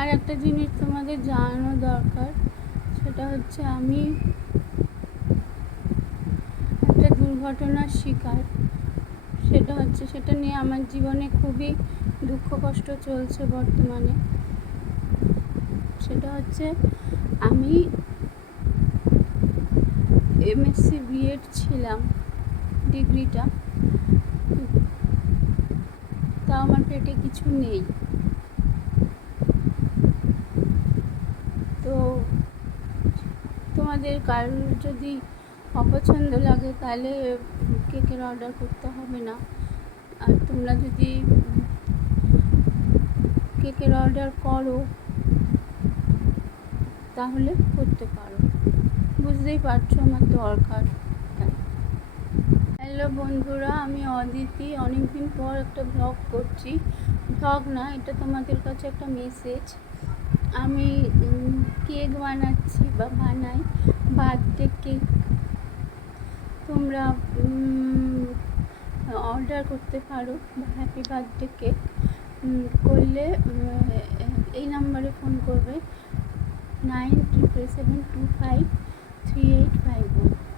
আর একটা জিনিস তোমাদের জানানো দরকার, সেটা হচ্ছে আমি একটা দুর্ঘটনার শিকার। সেটা নিয়ে আমার জীবনে খুবই দুঃখ কষ্ট চলছে বর্তমানে। সেটা হচ্ছে আমি এমএসসি বিএড ছিলাম, ডিগ্রিটা, তা আমার পেটে কিছু নেই। তো তোমাদের কারোর যদি অপছন্দ লাগে তাহলে কেকের অর্ডার করতে হবে না। আর তোমরা যদি কেকের অর্ডার করো তাহলে করতে পারো, বুঝতেই পারছো আমার দরকার। হ্যালো বন্ধুরা, আমি অদিতি। অনেকদিন পর একটা ব্লগ করছি। ব্লগ না, এটা তোমাদের কাছে একটা মেসেজ। আমি কেক বানাচ্ছি বা বানাই, বার্থডে কেক। তোমরা অর্ডার করতে পারো হ্যাপি বার্থডে কেক। করলে এই নাম্বারে ফোন করবে 9377253851।